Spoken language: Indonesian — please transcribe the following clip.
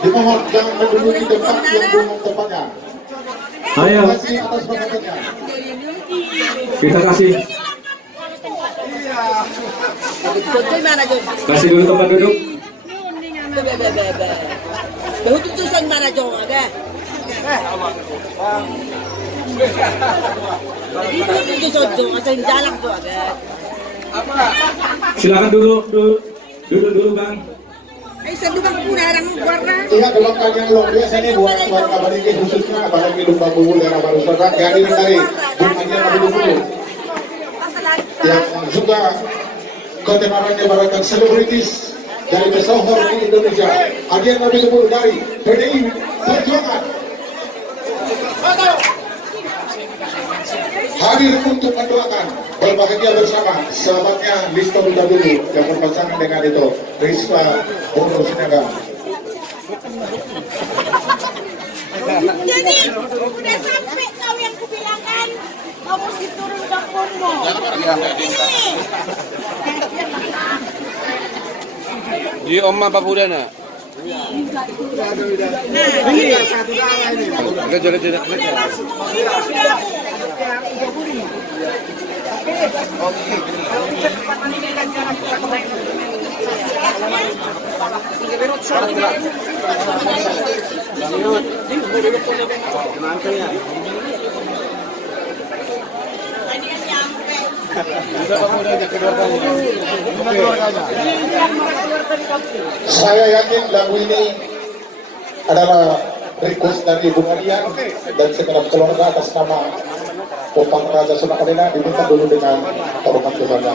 Dimohon jangan menduduki tempat yang belum tempatnya. Ayo, Terima kasih atas perhatiannya. kita kasih kasih dulu tempat duduk. Silakan duduk dulu Bang. Iya, dalam kajian luar biasa ini buat kabar ini khususnya apalagi lupa bubul daerah baru saudara kehadiran dari Bung Anjar Nabi Dulu yang juga ketenarannya barakan selebritis dari pesohor di Indonesia. Anjar Nabi Dulu dari PDI Perjuangan hadir untuk mendoakan berbahagia bersama sahabatnya Listo Dulu yang berpasangan dengan itu Rizka Bono Sinaga. Jadi udah sampai kau yang kubilangkan kau mesti turun dapurmu. Di Oma Papudana. Saya yakin lagu ini adalah request dari Bung Adian dan segenap keluarga atas nama Popang Raja Sunda Kadena diminta dulu dengan tolongan kepada